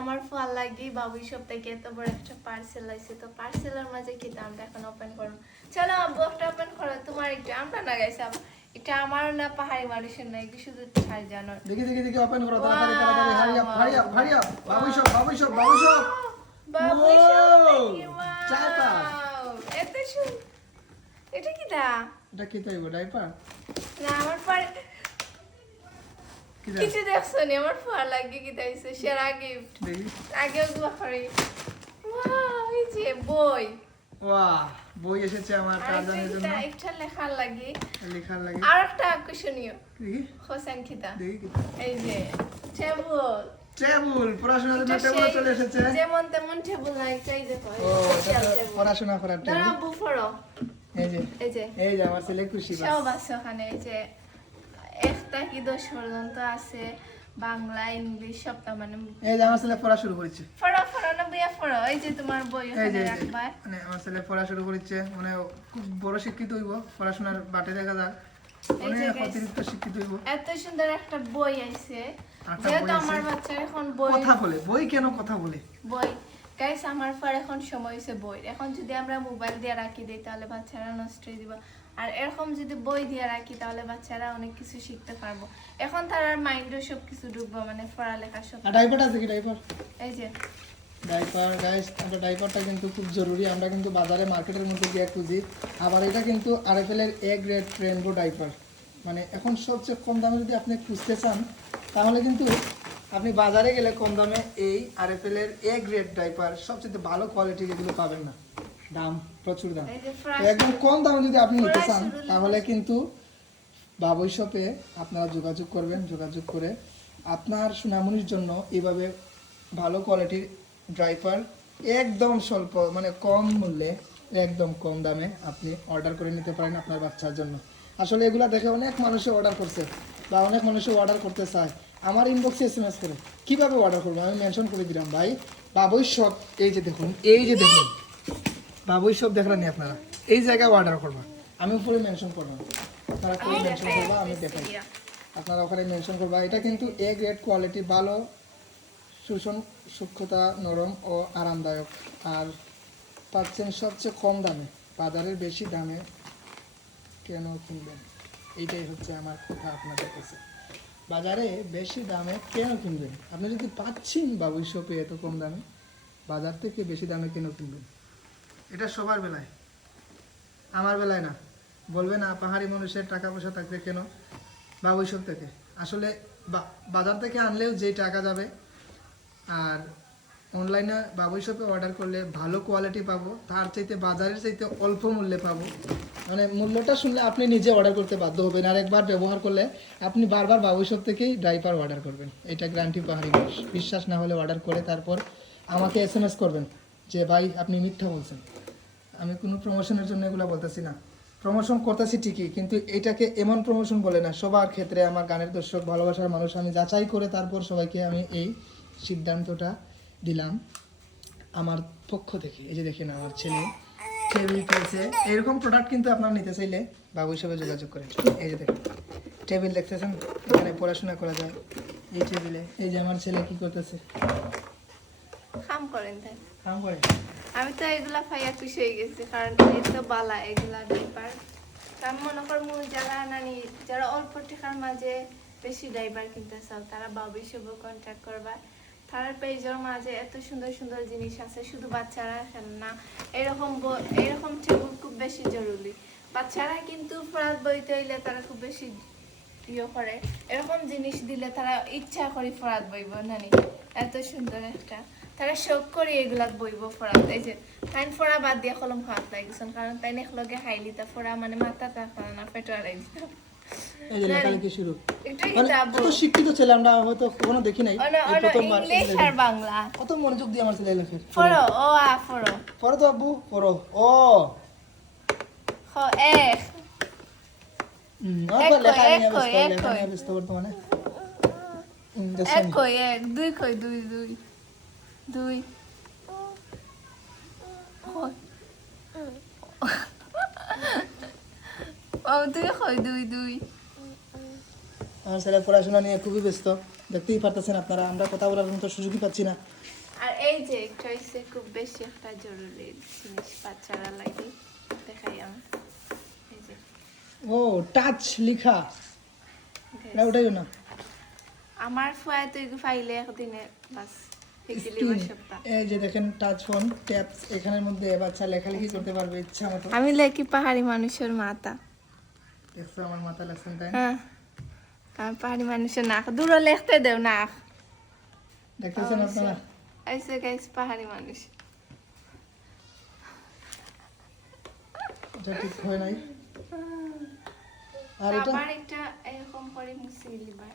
আমার ভাল লাগে বাবুই সব থেকে এত বড় একটা পার্সেল আইছে তো পার্সেলের মাঝে কি দামটা এখন ওপেন করব চলো আব্বু একটা ওপেন করো তোমার একটু আমরা না গাইছে এটা আমার না পাহাড়ি মানুষের না একটু শুধু ছাড় জানো দেখি দেখি দেখি ওপেন করো তাড়াতাড়ি তাড়াতাড়ি হারি আপ বাবুই সব বাবুই সব দেখি চাটা এত সুন্দর এটা কি দা এটা কি তাইবো ডাইপার না আমার পরে কিছু দেখছো নি আমার ভালো লাগে কি তাইছে সেরা গিফট দেখি আগে ওগুলো করে ওয়াও এই যে বই বাহ বই এসেছে আমার টারজানের জন্য একটা লেখার লাগে লেখার লাগে আর একটা আকর্ষণীয় দেখি হোসেন খিতা দেখি এই যে টেবল টেবল পড়াশোনার জন্য টেবল চলে এসেছে যেমন তেমন টেবল নাই চাই যে ও পড়াশোনা করার টেবল দাঁড়া বুফরো এই যে এই যে আমার ছেলে খুশি বাস সব আছে ওখানে এই যে একটা কি 10 পর্যন্ত আছে বাংলা ইংলিশ সবটা মানে এই যে আমার ছেলে পড়া শুরু করেছে ফড়ো না বিয়া ফড়ো এই যে তোমার বই ওখানে রাখবা মানে আমার ছেলে পড়া শুরু করেছে মানে খুব বড় শিক্ষিত হইব পড়াশোনার বাটে দেখা যাক অনেক অতিরিক্ত শিক্ষিত হইব এত সুন্দর একটা বই আইছে যেহেতু আমার বাচ্চা এখন বই কথা বলে বই কেন কথা বলে বই গাইস আমার পর এখন সময় হইছে বই এখন যদি আমরা মোবাইল দিয়ে রাখি দেই তাহলে বাচ্চারা নষ্ট হয়ে দিবে আর এরকম যদি বই দিয়ে রাখি তাহলে বাচ্চারা অনেক কিছু শিখতে পারবো এখন তার মাইন্ডে সব কিছু ঢুকবো মানে পড়ালেখা সব ডাইপার আছে কি ডাইপার এই যে ডাইপার গাইস আমরা ডাইপারটা কিন্তু খুব জরুরি আমরা কিন্তু বাজারে মার্কেটের মধ্যে গিয়ে খুঁজি আবার এটা কিন্তু আরএফএল এর এ গ্রেড রেইনবো ডাইপার মানে এখন সবচেয়ে কম দামে যদি আপনি খুঁজতে চান তাহলে কিন্তু আপনি বাজারে গেলে কম দামে এই আরএফএল এর এ গ্রেড ডাইপার সবচেয়ে ভালো কোয়ালিটির এগুলো পাবেন না দাম প্রচুর দাম এই যে একদম কম দামে যদি আপনি নিতে চান তাহলে কিন্তু বাবুই শপে আপনারা যোগাযোগ করবেন যোগাযোগ করে আপনার সোনামণির জন্য এইভাবে ভালো কোয়ালিটির ডাইপার একদম স্বল্প মানে কম মূল্যে একদম কম দামে আপনি অর্ডার করে নিতে পারেন আপনার বাচ্চার জন্য আসলে এগুলা দেখে অনেক মানুষে অর্ডার করছে বা অনেক মানুষে অর্ডার করতে চায় আমার ইনবক্সে এসএমএস করে কিভাবে অর্ডার করবো আমি মেনশন করে দিলাম ভাই বাবুই শপ এই যে দেখুন বাবুই শপ দেখলেন আপনারা এই জায়গায় অর্ডার করবা আমি উপরে মেনশন করবো আপনারা করে মেনশন করবা আমি দেখাই আপনারা ওখানে মেনশন করবা এটা কিন্তু এ গ্রেড কোয়ালিটি ভালো শোষণ সূক্ষ্মতা নরম ও আরামদায়ক আর পাচ্ছেন সবচেয়ে কম দামে বাজারের বেশি দামে কেন কিনবেন এইটাই হচ্ছে আমার কথা আপনাদের কাছে বাজারে বেশি দামে কেন কিনবেন আপনি যদি পাচ্ছেন বাবুই শপে এত কম দামে বাজার থেকে বেশি দামে কেন কিনবেন এটা সবার বেলায় আমার বেলায় না বলবে না পাহাড়ি মানুষের টাকা পয়সা থাকবে কেন বাবুই শপ থেকে আসলে বাজার থেকে আনলেও যেই টাকা যাবে আর অনলাইনে বাবুই শপে অর্ডার করলে ভালো কোয়ালিটি পাবো তার চাইতে বাজারের চাইতে অল্প মূল্যে পাবো মানে মূল্যটা শুনলে আপনি নিজে অর্ডার করতে বাধ্য হবেন আর একবার ব্যবহার করলে আপনি বারবার বাবুই শপ থেকেই ডাইপার অর্ডার করবেন এটা গ্যারান্টি পাহাড়ি মানুষ বিশ্বাস না হলে অর্ডার করে তারপর আমাকে এসএমএস করবেন যে ভাই আপনি মিথ্যা বলছেন আমি কোনো প্রমোশনের জন্য এগুলো বলতেছি না প্রমোশন করতেছি ঠিকই কিন্তু এটাকে এমন প্রমোশন বলে না সবার ক্ষেত্রে আমার গানের দর্শক ভালোবাসার মানুষ আমি যাচাই করে তারপর সবাইকে আমি এই সিদ্ধান্তটা দিলাম আমার পক্ষ থেকে এই যে দেখেন আমার ছেলে টেবিল পেয়েছে এরকম প্রোডাক্ট কিন্তু আপনারা নিতে চাইলে বাবুই শপে যোগাযোগ করেন এই যে দেখেন টেবিল দেখতেছেন এখানে পড়াশোনা করা যায় এই টেবিলে এই যে আমার ছেলে কি করতেছে কাম করেন তাই কাম করে আমি তো এগুলা পাইয়া খুশি হয়ে গেছি কারণ এই তো বালা এগুলা ডাইপার আমি মনে করবো যারা অল্প টাকার মাঝে বেশি ডাইপার কিনতে চাও তারা বাবুই শপে কন্ট্যাক্ট করবা তার পেজের মাঝে এত সুন্দর সুন্দর জিনিস আছে শুধু বাচ্চারা খেলে না এরকম টেবিল খুব বেশি জরুরি বাচ্চারা কিন্তু ফরাত বইতে হইলে তারা খুব বেশি ইয়ে করে এরকম জিনিস দিলে তারা ইচ্ছা করে ফরাত বইব নানি এত সুন্দর একটা তারা শোক করে এগুলা বইব ফরাত এই যে তাই ফোড়া বাদ দিয়ে কলম খাওয়াত লাগিয়েছেন কারণ তাই একলগে খাইলি তা ফোড়া মানে মাথা তা না পেটো আড়াই দিতাম এই যে লেখালেখি শুরু কত শিক্ষিত ছেলে আমরা হয়তো কখনো দেখি নাই ইংলিশ আর বাংলা কত মনোযোগ দিয়ে আমার ছেলে লেখে পড়ো ও আ পড়ো পড়ো তো আব্বু পড়ো ও খ এক লেখা নিয়ে ব্যস্ত বর্তমানে এক কই এক দুই কই দুই দুই দুই ও দুই কই দুই দুই আমার ছেলে পড়াশোনা নিয়ে খুবই ব্যস্ত দেখতেই পারতেছেন আপনারা, আমরা কথা বলার মতো সুযোগই পাচ্ছি না। আর এই যে একটা হচ্ছে খুব বেশি একটা জরুরি জিনিস বাচ্চারা লাগে, দেখাই আমি। এই যে ও টাচ লিখা, না ওটাই না, আমার ফুয়ায় তো এগুলো ফাইলে একদিনে বাস এগুলি স্ক্রিন। সপ্তাহ। এই যে দেখেন টাচ ফোন ট্যাবস, এখানের মধ্যে বাচ্চা লেখালেখি করতে পারবে ইচ্ছা মতো। আমি লেখি পাহাড়ি মানুষের মাথা। দেখছো আমার মাথা লেখছেন তাই? হ্যাঁ, আর পাহাড়ি মানুষের নাক দূরে লিখতে দেও নাক। দেখতেছেন আপনারা? ऐसे गाइस পাহাড়ি মানুষ। এটা ঠিক হয় নাই। আর এটা আবার এটা এরকম করে মুছে লিবা